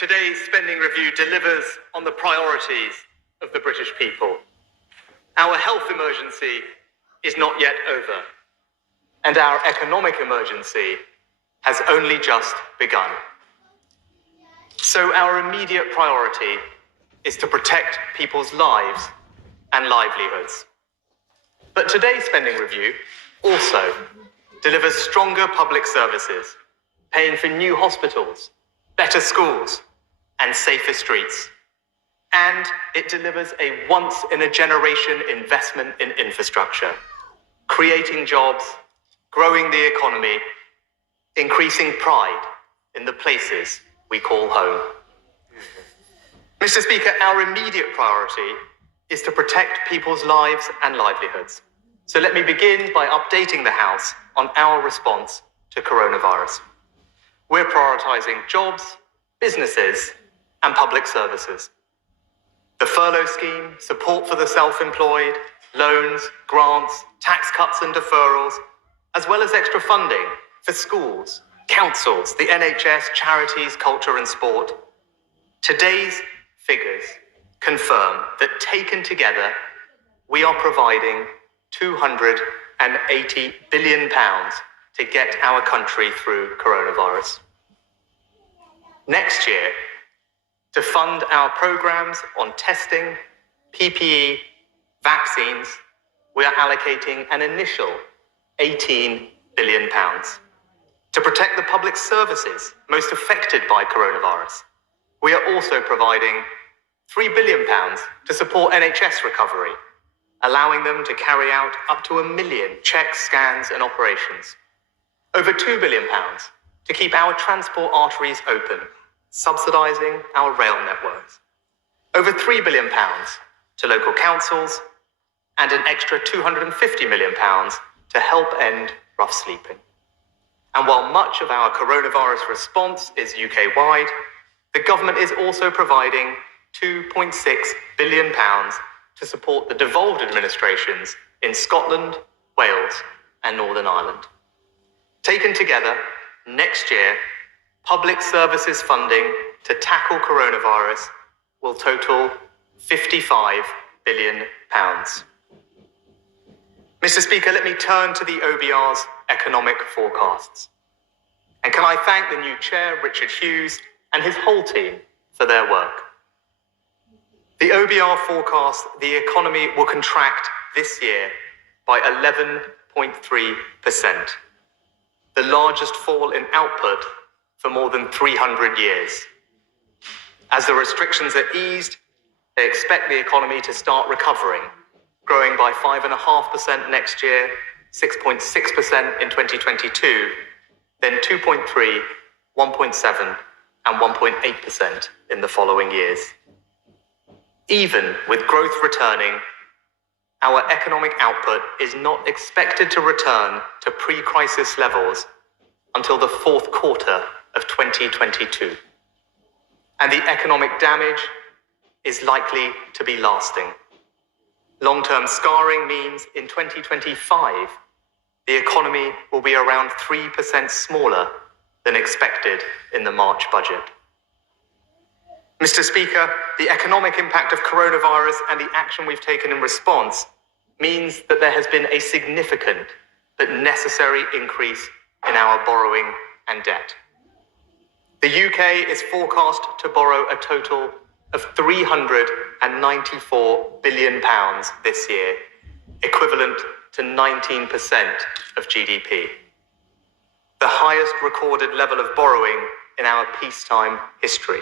today's spending review delivers on the priorities of the British people. Our health emergency is not yet over, and our economic emergency has only just begun. So our immediate priority is to protect people's lives and livelihoods. But today's spending review also delivers stronger public services, paying for new hospitals, better schools, and safer streets. And it delivers a once-in-a-generation investment in infrastructure, creating jobs, growing the economy, increasing pride in the places we call home. Mr. Speaker, our immediate priority is to protect people's lives and livelihoods. So let me begin by updating the House on our response to coronavirus. We're prioritizing jobs, businesses, and public services. The furlough scheme, support for the self-employed, loans, grants, tax cuts and deferrals, as well as extra funding for schools, councils, the NHS, charities, culture and sport. Today's figures confirm that taken together, we are providing £280 billion to get our country through coronavirus. Next year, to fund our programs on testing, PPE, vaccines, we are allocating an initial £18 billion. To protect the public services most affected by coronavirus, we are also providing £3 billion to support NHS recovery, allowing them to carry out up to 1 million checks, scans and operations. Over £2 billion to keep our transport arteries open, subsidising our rail networks. Over £3 billion to local councils, and an extra £250 million to help end rough sleeping. And while much of our coronavirus response is UK-wide, the government is also providing £2.6 billion to support the devolved administrations in Scotland, Wales, and Northern Ireland. Taken together, next year, public services funding to tackle coronavirus will total £55 billion. Mr. Speaker, let me turn to the OBR's economic forecasts. And can I thank the new chair, Richard Hughes, and his whole team for their work. The OBR forecasts the economy will contract this year by 11.3%, the largest fall in output for more than 300 years. As the restrictions are eased, they expect the economy to start recovering, growing by 5.5% next year, 6.6% in 2022, then 2.3%, 1.7%, and 1.8% in the following years. Even with growth returning, our economic output is not expected to return to pre-crisis levels until the fourth quarter of 2022. And the economic damage is likely to be lasting. Long-term scarring means in 2025, the economy will be around 3% smaller than expected in the March budget. Mr. Speaker, the economic impact of coronavirus and the action we've taken in response means that there has been a significant but necessary increase in our borrowing and debt. The UK is forecast to borrow a total of £394 billion this year, equivalent to 19% of GDP. The highest recorded level of borrowing in our peacetime history.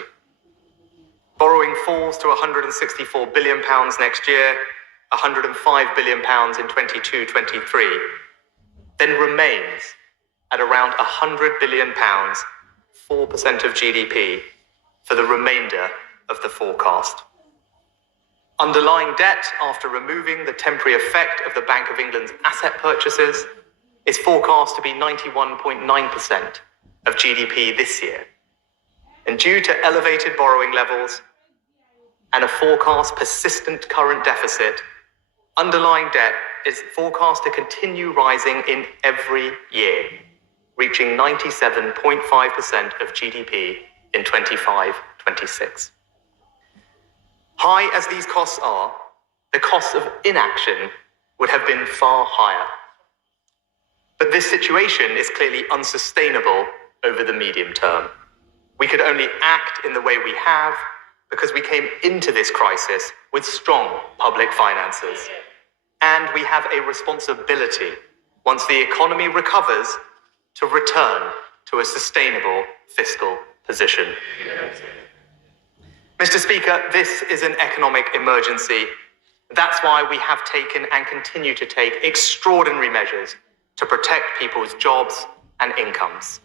Borrowing falls to £164 billion next year, £105 billion in 22-23, then remains at around £100 billion, 4% of GDP, for the remainder of the forecast. Underlying debt, after removing the temporary effect of the Bank of England's asset purchases, is forecast to be 91.9% of GDP this year. And due to elevated borrowing levels and a forecast persistent current deficit, underlying debt is forecast to continue rising in every year, reaching 97.5% of GDP in 25 2026. High as these costs are, the costs of inaction would have been far higher. But this situation is clearly unsustainable over the medium term. We could only act in the way we have because we came into this crisis with strong public finances. And we have a responsibility, once the economy recovers, to return to a sustainable fiscal position. Mr. Speaker, this is an economic emergency. That's why we have taken and continue to take extraordinary measures to protect people's jobs and incomes.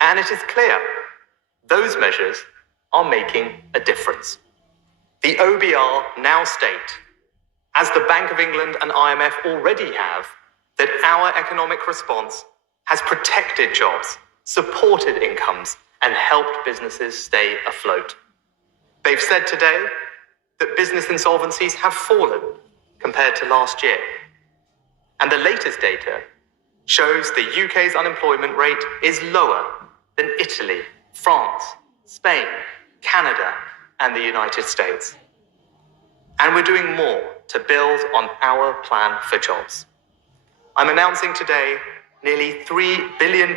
And it is clear those measures are making a difference. The OBR now state, as the Bank of England and IMF already have, that our economic response has protected jobs, supported incomes, and helped businesses stay afloat. They've said today that business insolvencies have fallen compared to last year. And the latest data shows the UK's unemployment rate is lower than Italy, France, Spain, Canada, and the United States. And we're doing more to build on our plan for jobs. I'm announcing today nearly £3 billion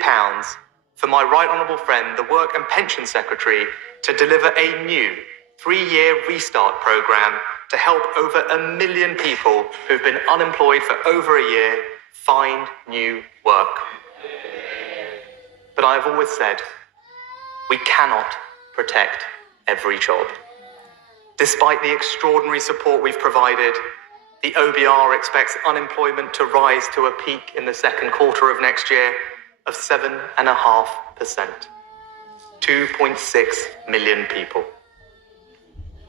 for my right honourable friend, the Work and Pension Secretary, to deliver a new 3-year restart programme to help over 1 million people who've been unemployed for over a year find new work. But I've always said, we cannot protect every job. Despite the extraordinary support we've provided, the OBR expects unemployment to rise to a peak in the second quarter of next year of 7.5%. 2.6 million people.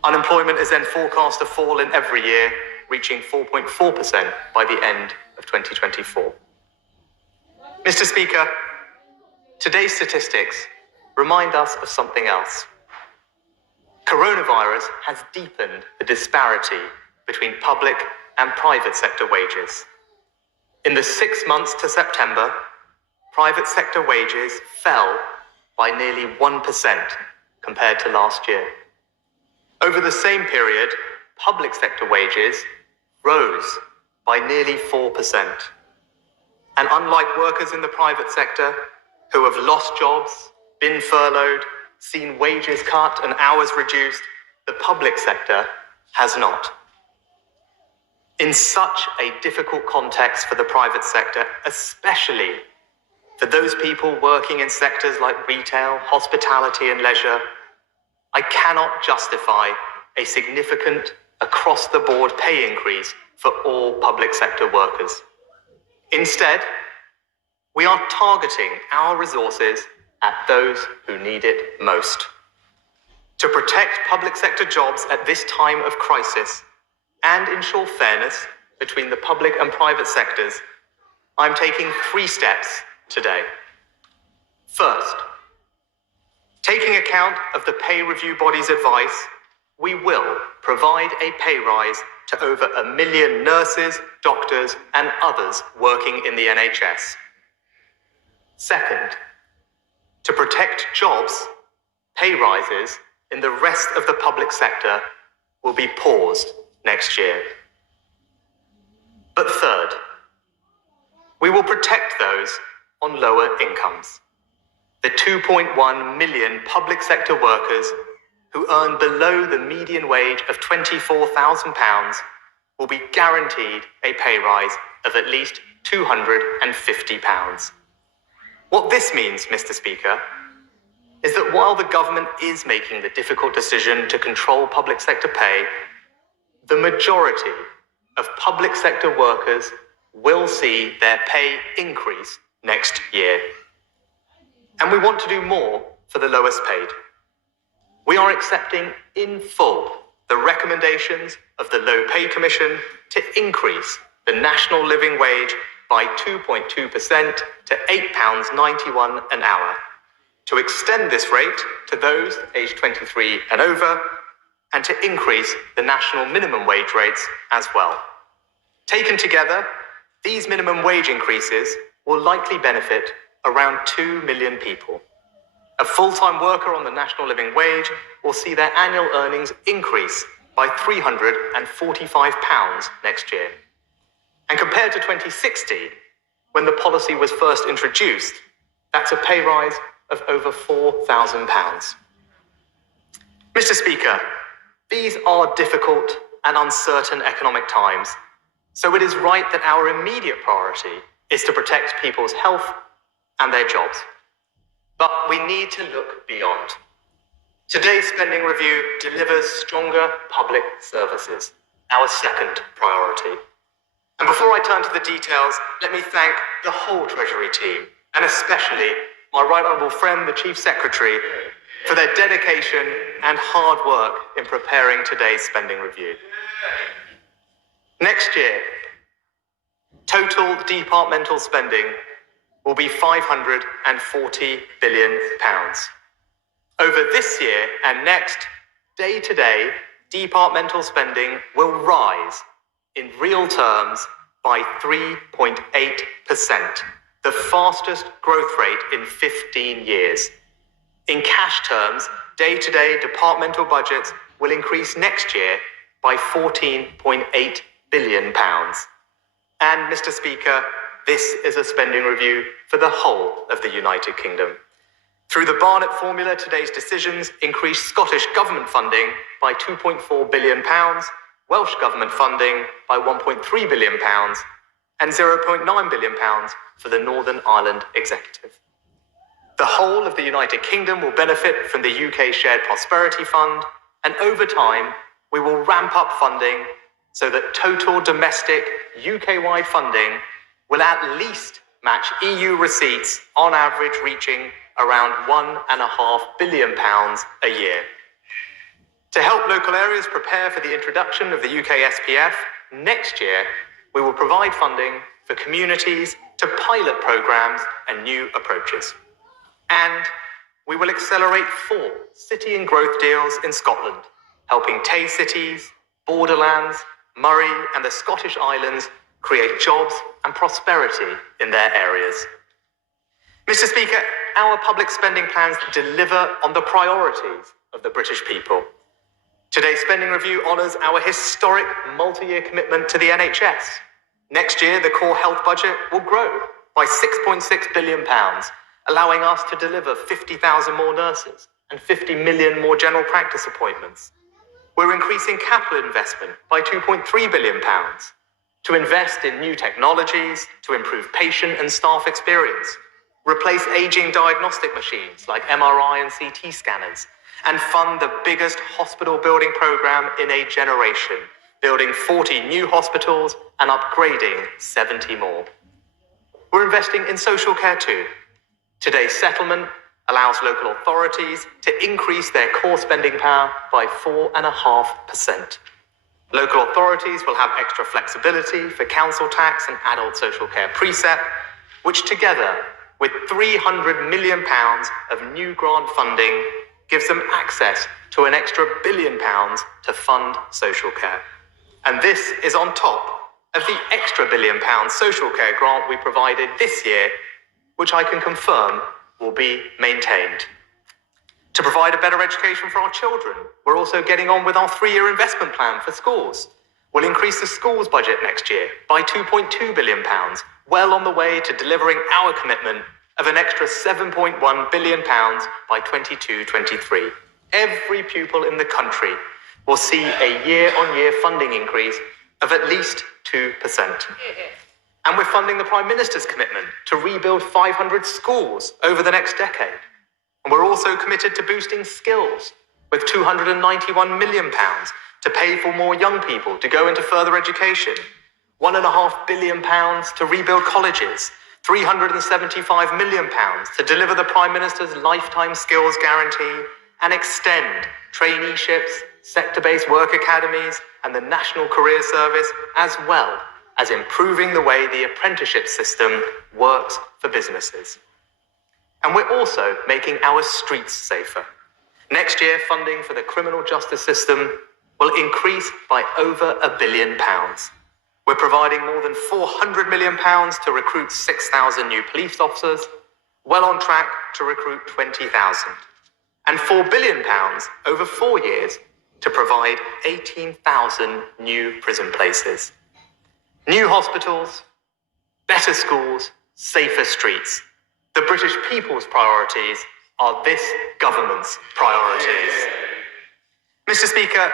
Unemployment is then forecast to fall in every year, reaching 4.4% by the end of 2024. Mr. Speaker, today's statistics remind us of something else. Coronavirus has deepened the disparity between public and private sector wages. In the 6 months to September, private sector wages fell by nearly 1% compared to last year. Over the same period, public sector wages rose by nearly 4%. And unlike workers in the private sector who have lost jobs, been furloughed, seen wages cut and hours reduced, the public sector has not. In such a difficult context for the private sector, especially for those people working in sectors like retail, hospitality, and leisure, I cannot justify a significant across-the-board pay increase for all public sector workers. Instead, we are targeting our resources at those who need it most. To protect public sector jobs at this time of crisis and ensure fairness between the public and private sectors, I'm taking 3 steps today. First, taking account of the pay review body's advice, we will provide a pay rise to over 1 million nurses, doctors, and others working in the NHS. Second, to protect jobs, pay rises in the rest of the public sector will be paused next year. But third, we will protect those on lower incomes. The 2.1 million public sector workers who earn below the median wage of £24,000 will be guaranteed a pay rise of at least £250. What this means, Mr. Speaker, is that while the government is making the difficult decision to control public sector pay, the majority of public sector workers will see their pay increase next year. And we want to do more for the lowest paid. We are accepting in full the recommendations of the Low Pay Commission to increase the national living wage by 2.2% to £8.91 an hour, to extend this rate to those aged 23 and over, and to increase the national minimum wage rates as well. Taken together, these minimum wage increases will likely benefit around 2 million people. A full-time worker on the national living wage will see their annual earnings increase by £345 next year. And compared to 2016, when the policy was first introduced, that's a pay rise of over £4,000. Mr. Speaker, these are difficult and uncertain economic times, so it is right that our immediate priority is to protect people's health and their jobs. But we need to look beyond. Today's spending review delivers stronger public services, our second priority. And before I turn to the details, let me thank the whole Treasury team, and especially my Right Honourable friend, the Chief Secretary, for their dedication and hard work in preparing today's spending review. Next year, total departmental spending will be £540 billion. Over this year and next, day to day, departmental spending will rise in real terms by 3.8%, the fastest growth rate in 15 years. In cash terms, day-to-day departmental budgets will increase next year by £14.8 billion. And, Mr. Speaker, this is a spending review for the whole of the United Kingdom. Through the Barnett formula, today's decisions increase Scottish Government funding by £2.4 billion, Welsh Government funding by £1.3 billion, and £0.9 billion for the Northern Ireland Executive. The whole of the United Kingdom will benefit from the UK Shared Prosperity Fund, and over time, we will ramp up funding so that total domestic UK-wide funding will at least match EU receipts, on average reaching around £1.5 billion a year. To help local areas prepare for the introduction of the UK SPF, next year we will provide funding for communities to pilot programs and new approaches. And we will accelerate 4 city and growth deals in Scotland, helping Tay cities, Borderlands, Murray and the Scottish Islands create jobs and prosperity in their areas. Mr. Speaker, our public spending plans deliver on the priorities of the British people. Today's spending review honours our historic multi-year commitment to the NHS. Next year, the core health budget will grow by £6.6 billion, allowing us to deliver 50,000 more nurses and 50 million more general practice appointments. We're increasing capital investment by £2.3 billion to invest in new technologies to improve patient and staff experience, replace aging diagnostic machines like MRI and CT scanners, and fund the biggest hospital building program in a generation, building 40 new hospitals and upgrading 70 more. We're investing in social care too. Today's settlement allows local authorities to increase their core spending power by 4.5%. Local authorities will have extra flexibility for council tax and adult social care precept, which together with £300 million of new grant funding gives them access to an extra £1 billion to fund social care. And this is on top of the extra £1 billion social care grant we provided this year, which I can confirm will be maintained. To provide a better education for our children, we're also getting on with our 3-year investment plan for schools. We'll increase the schools budget next year by £2.2 billion, well on the way to delivering our commitment of an extra £7.1 billion by 22-23. Every pupil in the country will see a year-on-year funding increase of at least 2%. And we're funding the Prime Minister's commitment to rebuild 500 schools over the next decade. And we're also committed to boosting skills with £291 million to pay for more young people to go into further education, £1.5 billion to rebuild colleges, £375 million to deliver the Prime Minister's lifetime skills guarantee and extend traineeships, sector-based work academies and the National Career Service, as well as improving the way the apprenticeship system works for businesses. And we're also making our streets safer. Next year, funding for the criminal justice system will increase by over £1 billion. We're providing more than £400 million to recruit 6,000 new police officers. well on track to recruit 20,000, and £4 billion over 4 years to provide 18,000 new prison places. New hospitals, better schools, safer streets. The British people's priorities are this government's priorities. Mr. Speaker,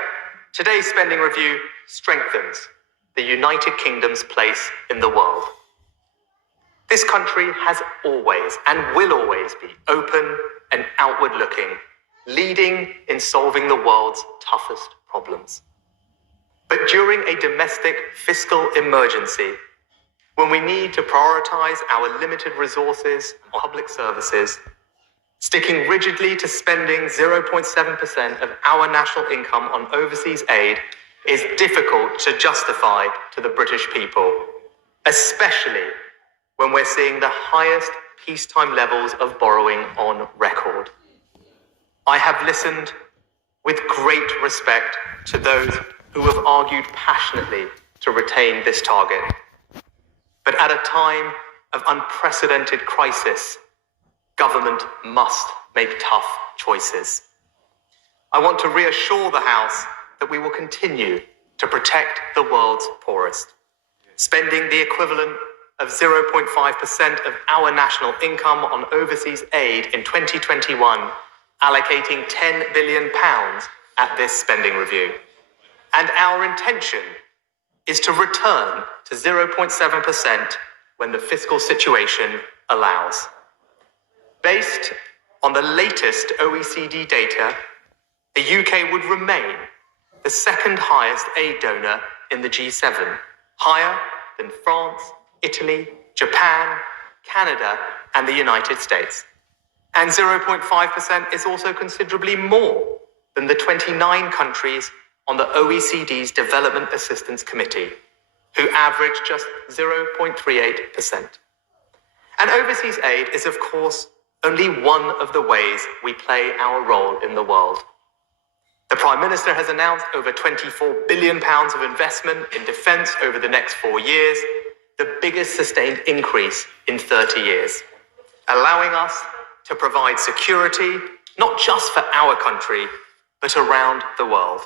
today's spending review strengthens the United Kingdom's place in the world. This country has always and will always be open and outward-looking, leading in solving the world's toughest problems. But during a domestic fiscal emergency, when we need to prioritize our limited resources on public services, sticking rigidly to spending 0.7% of our national income on overseas aid is difficult to justify to the British people, especially when we're seeing the highest peacetime levels of borrowing on record. I have listened with great respect to those who have argued passionately to retain this target. But at a time of unprecedented crisis, government must make tough choices. I want to reassure the House that we will continue to protect the world's poorest, spending the equivalent of 0.5% of our national income on overseas aid in 2021, allocating £10 billion at this spending review. And our intention is to return to 0.7% when the fiscal situation allows. Based on the latest OECD data, the UK would remain the second highest aid donor in the G7, higher than France, Italy, Japan, Canada, and the United States. And 0.5% is also considerably more than the 29 countries on the OECD's Development Assistance Committee, who average just 0.38%. And overseas aid is, of course, only one of the ways we play our role in the world. The Prime Minister has announced over £24 billion of investment in defence over the next 4 years, the biggest sustained increase in 30 years, allowing us to provide security, not just for our country, but around the world.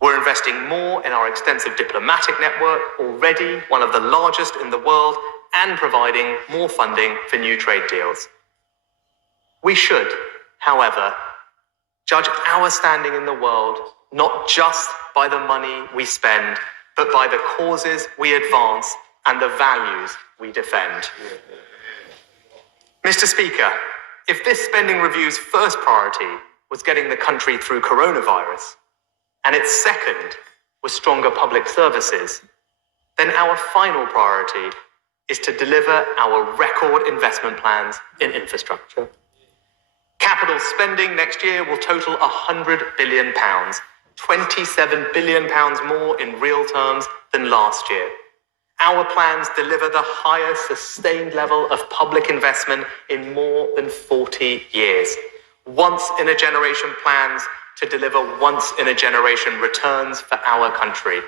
We're investing more in our extensive diplomatic network, already one of the largest in the world, and providing more funding for new trade deals. We should, however, judge our standing in the world not just by the money we spend, but by the causes we advance and the values we defend. Mr. Speaker, if this spending review's first priority was getting the country through coronavirus, and its second was stronger public services, then our final priority is to deliver our record investment plans in infrastructure. Capital spending next year will total £100 billion, £27 billion more in real terms than last year. Our plans deliver the highest sustained level of public investment in more than 40 years. Once-in-a-generation plans to deliver once-in-a-generation returns for our country.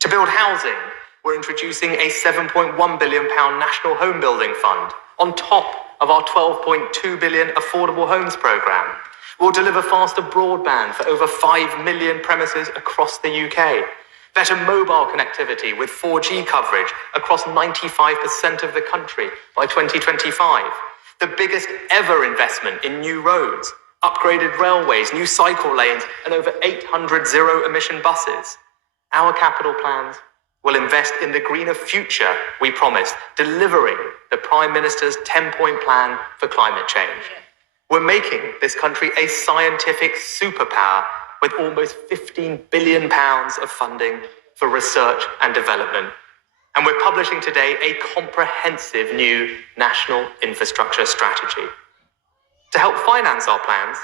To build housing, we're introducing a £7.1 billion National Home Building Fund on top of our £12.2 billion Affordable Homes programme. We'll deliver faster broadband for over 5 million premises across the UK. Better mobile connectivity with 4G coverage across 95% of the country by 2025. The biggest ever investment in new roads, upgraded railways, new cycle lanes, and over 800 zero-emission buses. Our capital plans will invest in the greener future we promised, delivering the Prime Minister's 10-point plan for climate change. We're making this country a scientific superpower with almost £15 billion of funding for research and development. And we're publishing today a comprehensive new national infrastructure strategy. To help finance our plans,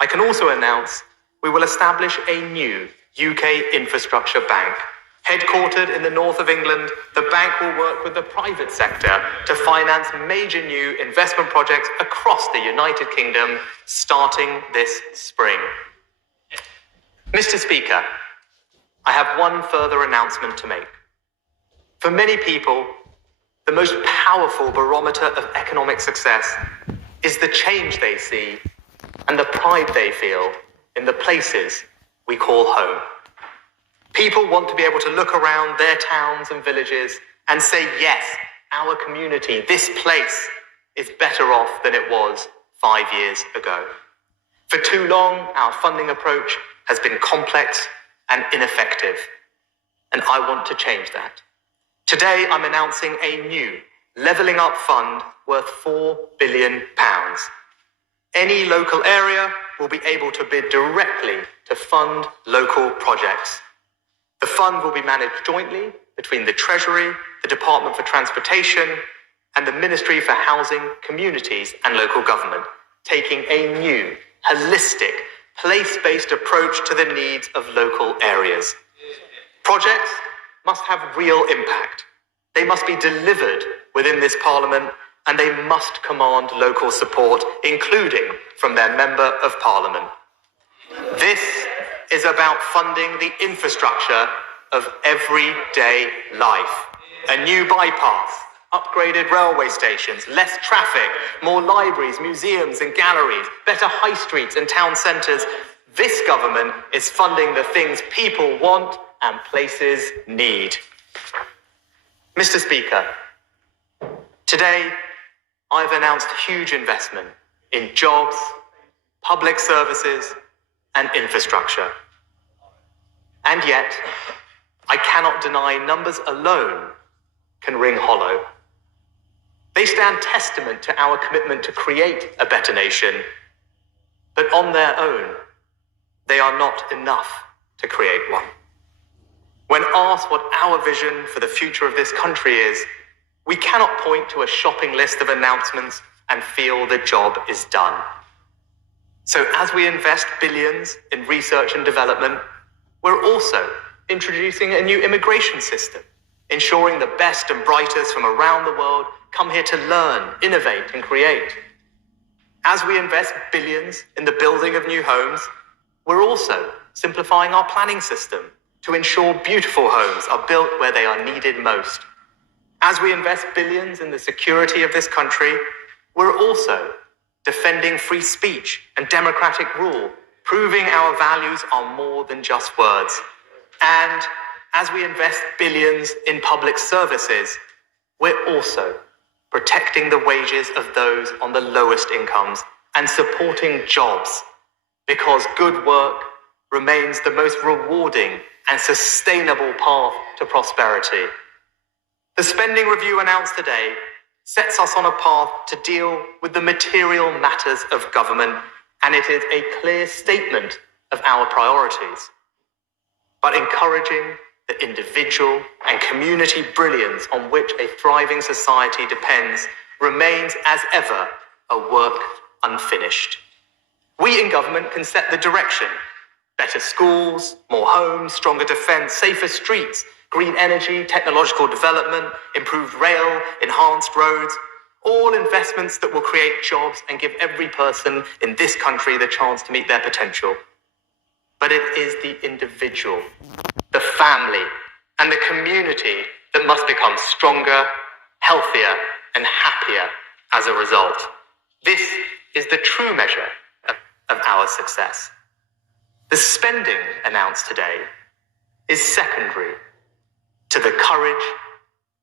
I can also announce we will establish a new UK infrastructure bank. Headquartered in the north of England, the bank will work with the private sector to finance major new investment projects across the United Kingdom, starting this spring. Mr. Speaker, I have one further announcement to make. For many people, the most powerful barometer of economic success is the change they see and the pride they feel in the places we call home. People want to be able to look around their towns and villages and say, yes, our community, this place, is better off than it was 5 years ago. For too long, our funding approach has been complex and ineffective, and I want to change that. Today, I'm announcing a new Levelling Up Fund worth £4 billion. Any local area will be able to bid directly to fund local projects. The fund will be managed jointly between the Treasury, the Department for Transportation, and the Ministry for Housing, Communities and Local Government, taking a new, holistic, place-based approach to the needs of local areas. Projects must have real impact. They must be delivered within this Parliament, and they must command local support, including from their Member of Parliament. This is about funding the infrastructure of everyday life. A new bypass, upgraded railway stations, less traffic, more libraries, museums and galleries, better high streets and town centres. This government is funding the things people want and places need. Mr. Speaker, today I've announced huge investment in jobs, public services and infrastructure. And yet, I cannot deny numbers alone can ring hollow. They stand testament to our commitment to create a better nation, but on their own, they are not enough to create one. When asked what our vision for the future of this country is, we cannot point to a shopping list of announcements and feel the job is done. So as we invest billions in research and development, we're also introducing a new immigration system, ensuring the best and brightest from around the world come here to learn, innovate, and create. As we invest billions in the building of new homes, we're also simplifying our planning system to ensure beautiful homes are built where they are needed most. As we invest billions in the security of this country, we're also defending free speech and democratic rule, proving our values are more than just words. And as we invest billions in public services, we're also protecting the wages of those on the lowest incomes and supporting jobs, because good work remains the most rewarding and sustainable path to prosperity. The spending review announced today sets us on a path to deal with the material matters of government, and it is a clear statement of our priorities. But encouraging the individual and community brilliance on which a thriving society depends remains, as ever, a work unfinished. We in government can set the direction. Better schools, more homes, stronger defence, safer streets, green energy, technological development, improved rail, enhanced roads, all investments that will create jobs and give every person in this country the chance to meet their potential. But it is the individual, the family, and the community that must become stronger, healthier, and happier as a result. This is the true measure of our success. The spending announced today is secondary to the courage,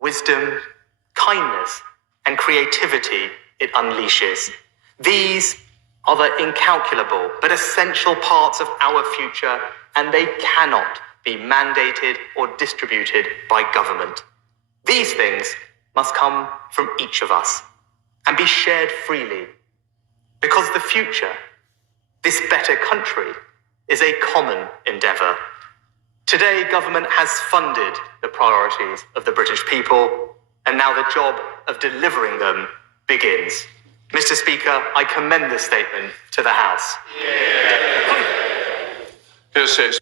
wisdom, kindness, and creativity it unleashes. These are the incalculable but essential parts of our future, and they cannot be mandated or distributed by government. These things must come from each of us and be shared freely, because the future, this better country, is a common endeavour. Today, government has funded the priorities of the British people, and now the job of delivering them begins. Mr. Speaker, I commend this statement to the House. Yes.